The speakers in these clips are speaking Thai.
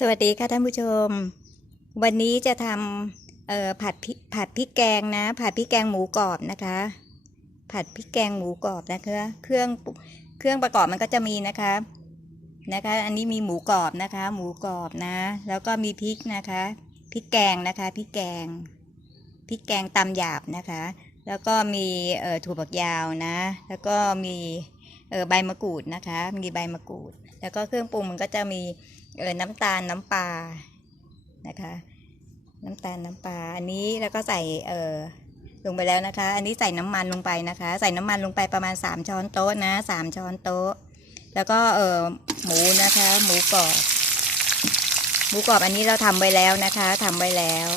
สวัสดีค่ะท่านผู้ชม วันนี้จะทำเอ่อผัดผัดพริกแกงนะ ผัดพริกแกงหมูกรอบนะคะ ผัดพริกแกงหมูกรอบนะคะเครื่องเครื่องประกอบมันก็จะมีนะคะนะคะ อันนี้มีหมูกรอบนะคะ หมูกรอบนะ แล้วก็มีพริกนะคะพริกแกงนะคะพริกแกงพริกแกงตำหยาบนะคะ แล้วก็มีเอ่อถั่วฝักยาวนะ แล้วก็มีเอ่อใบมะกรูดนะคะ มีใบมะกรูด แล้วก็เครื่องปรุงมันก็จะมี เออน้ำตาลน้ำปลานะคะ น้ำตาลน้ำปลาอันนี้แล้วก็ใส่เออลงไปแล้วนะคะ อันนี้ใส่น้ำมันลงไปนะคะ ใส่น้ำมันลงไปประมาณ 3 ช้อนโต๊ะนะสามช้อนโต๊ะ แล้วก็เออหมูนะคะ หมูกรอบหมูกรอบอันนี้เราทำไว้แล้วนะคะทำไว้แล้ว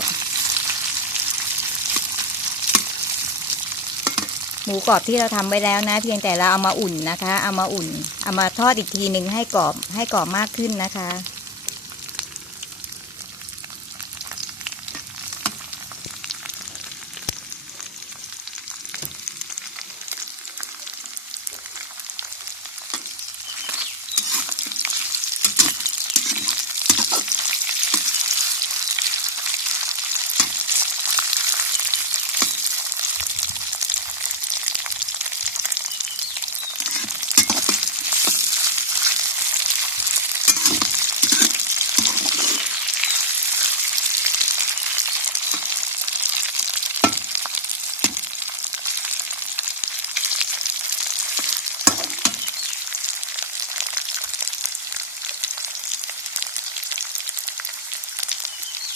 มูกรอบที่เราทำไว้แล้วนะ เพียงแต่เราเอามาอุ่นนะคะ เอามาอุ่น เอามาทอดอีกทีหนึ่งให้กรอบให้กรอบมากขึ้นนะคะ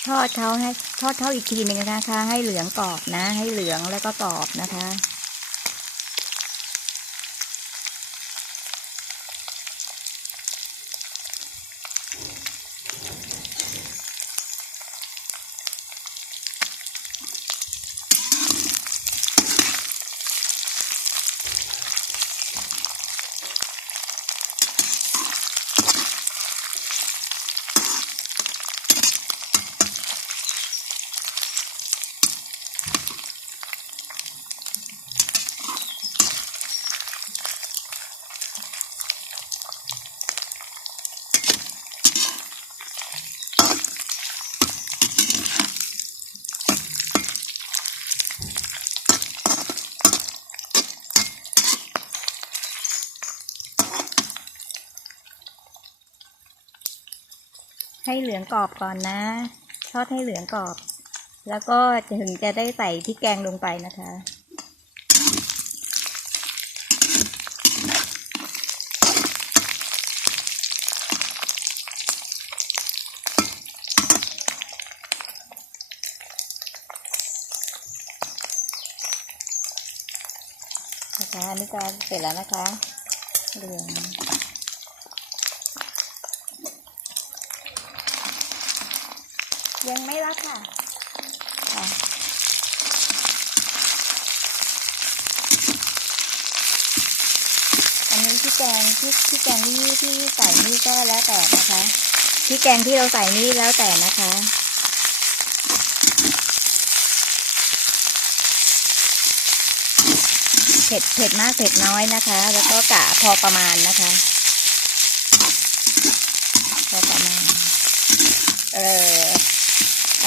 ทอดเขาให้ทอดเขาอีกทีหนึ่งนะคะ ให้เหลืองกรอบนะ ให้เหลืองแล้วก็กรอบนะคะ ให้เหลืองกรอบก่อนนะ ทอดให้เหลืองกรอบ แล้วก็ถึงจะได้ใส่พริกแกงลงไปนะคะนะคะอันนี้ก็เสร็จแล้วนะคะเหลือง ยังไม่รับค่ะอันนี้พี่แกงที่พี่แกงนี่ที่ใส่นี่ก็แล้วแต่นะคะพี่แกงที่เราใส่นี่แล้วแต่นะคะเผ็ดเผ็ดมากเผ็ดน้อยนะคะ แล้วก็กะพอประมาณนะคะ พอประมาณ เออ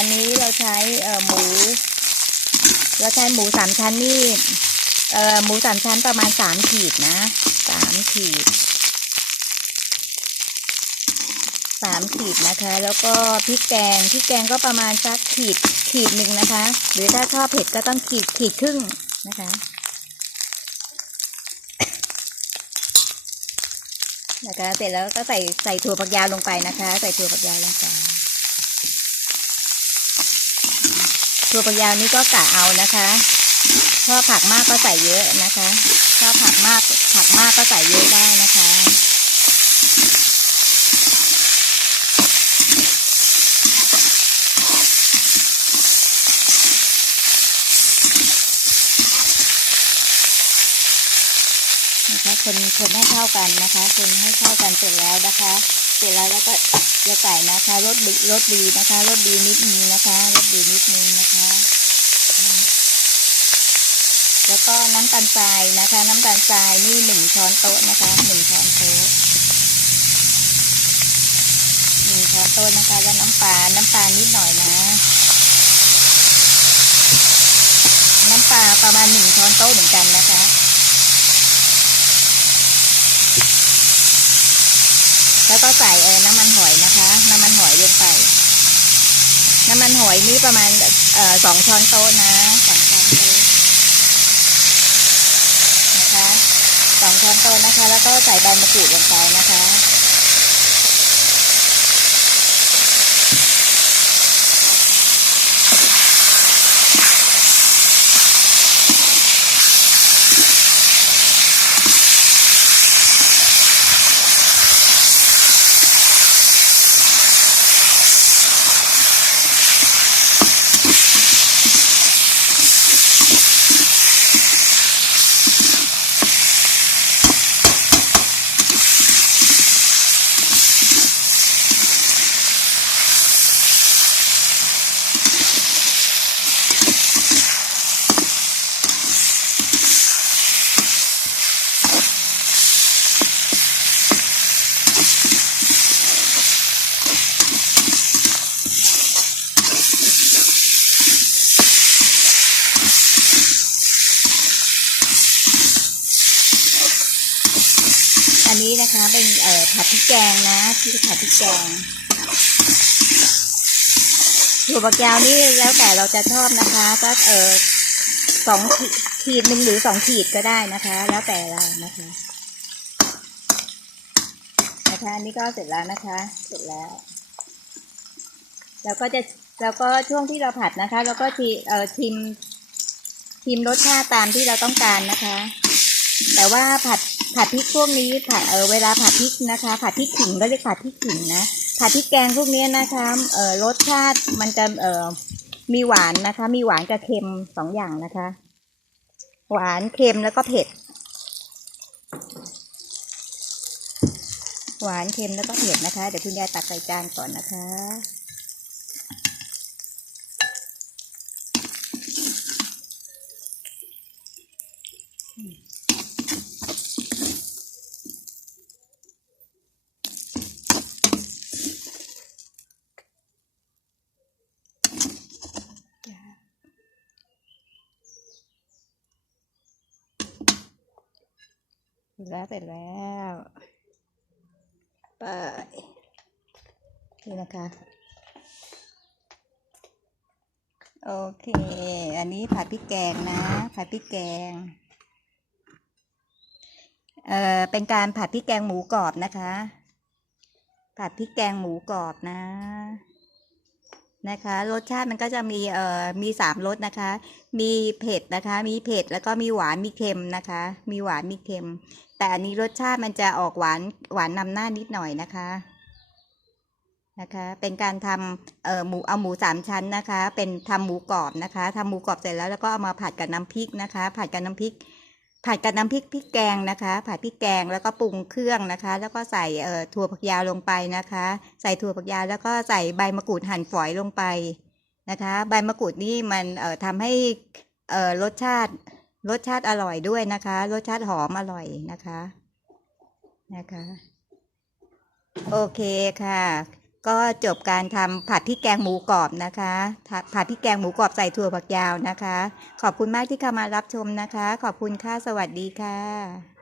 นนี้เราใช้เอ่อหมู เราใช้หมูสามชั้นนี่เอ่อหมูสามชั้นประมาณสามขีดนะสามขีดสามขีดนะคะ แล้วก็พริกแกงพริกแกงก็ประมาณสักขีดขีดหนึ่งนะคะ หรือถ้าชอบเผ็ดก็ต้องขีดขีดครึ่งนะคะนะคะ เสร็จแล้วก็ใส่ใส่ถั่วฝักยาวลงไปนะคะ ใส่ถั่วฝักยาวลงไป ถั่วฝักยาวนี่ก็กะเอานะคะชอบผักมากก็ใส่เยอะนะคะชอบผักมากผักมากก็ใส่เยอะได้นะคะนะคะคนคนให้เข้ากันนะคะ คนให้เข้ากันเสร็จแล้วนะคะ เสร็จแล้วแล้วก็จะใส่นะคะรสดีรสดีนะคะรสดีนิดนึงนะคะรสดีนิดนึงนะคะ แล้วก็น้ำตาลทรายนะคะ น้ำตาลทรายนี่หนึ่งช้อนโต๊ะนะคะหนึ่งช้อนโต๊ะหนึ่งช้อนอนโต๊ะนะคะแล้วน้ำปลาน้ำปลานิดหน่อยนะน้ำปลาประมาณหนึ่งช้อนโต๊ะเหมือนกันนะคะ แล้วก็ใส่เออน้ำมันหอยนะคะ น้ำมันหอยลงไป น้ำมันหอยนี่ประมาณเอ่อสองช้อนโต๊ะนะสองช้อนโต๊ะนะคะสองช้อนโต๊ะนะคะ แล้วก็ใส่ใบมะกรูดลงไปนะคะ นนี้นะคะเป็นเอ่อผัดพริกแกงนะที่ผัดพริกแกงถั่วฝักยาวนี่แล้วแต่เราจะชอบนะคะ ก็เออสองขีดหนึ่งหรือสองขีดก็ได้นะคะ แล้วแต่เรานะคะนะคะอันนี้ก็เสร็จแล้วนะคะ เสร็จแล้วแล้วก็จะแล้วก็ช่วงที่เราผัดนะคะแล้วก็ทีเอ่อชิมชิมรสชาติตามที่เราต้องการนะคะ แต่ว่าผัด ผัดพริกพวกนี้ผัดเออเวลาผัดพริกนะคะ ผัดพริกขิงก็เรียกผัดพริกขิงนะผัดพริกแกงพวกนี้นะคะเออรสชาติมันจะเออมีหวานนะคะ มีหวานกับเค็มสองอย่างนะคะ หวานเค็มแล้วก็เผ็ด หวานเค็มแล้วก็เผ็ดนะคะ เดี๋ยวคุณยายตักใส่จานก่อนนะคะ แล้วเสร็จแล้วไปนี่นะคะ โอเค อันนี้ผัดพริกแกงนะ ผัดพริกแกง เอ่อ เป็นการผัดพริกแกงหมูกรอบนะคะ ผัดพริกแกงหมูกรอบนะ นะคะ รสชาติมันก็จะมีเอ่อมีสามรสนะคะ มีเผ็ดนะคะ มีเผ็ดแล้วก็มีหวานมีเค็มนะคะ มีหวานมีเค็ม แต่อันนี้รสชาติมันจะออกหวานหวานนำหน้านิดหน่อยนะคะนะคะ เป็นการทำเอ่อหมูเอาหมูสามชั้นนะคะ เป็นทำหมูกรอบนะคะทำหมูกรอบเสร็จแล้วแล้วก็เอามาผัดกับน้ำพริกนะคะ ผัดกับน้ำพริก ผัดกับน้ำพริกพริกแกงนะคะ ผัดพริกแกงแล้วก็ปรุงเครื่องนะคะ แล้วก็ใส่เอ่อถั่วผักยาวลงไปนะคะ ใส่ถั่วผักยาวแล้วก็ใส่ใบมะกรูดหั่นฝอยลงไปนะคะ ใบมะกรูดนี่มันเอ่อทำให้เอ่อรสชาติรสชาติอร่อยด้วยนะคะ รสชาติหอมอร่อยนะคะนะคะ โอเคค่ะ ก็จบการทำผัดพริกแกงหมูกรอบนะคะ ผัดพริกแกงหมูกรอบใส่ถั่วฝักยาวนะคะ ขอบคุณมากที่เข้ามารับชมนะคะ ขอบคุณค่ะ สวัสดีค่ะ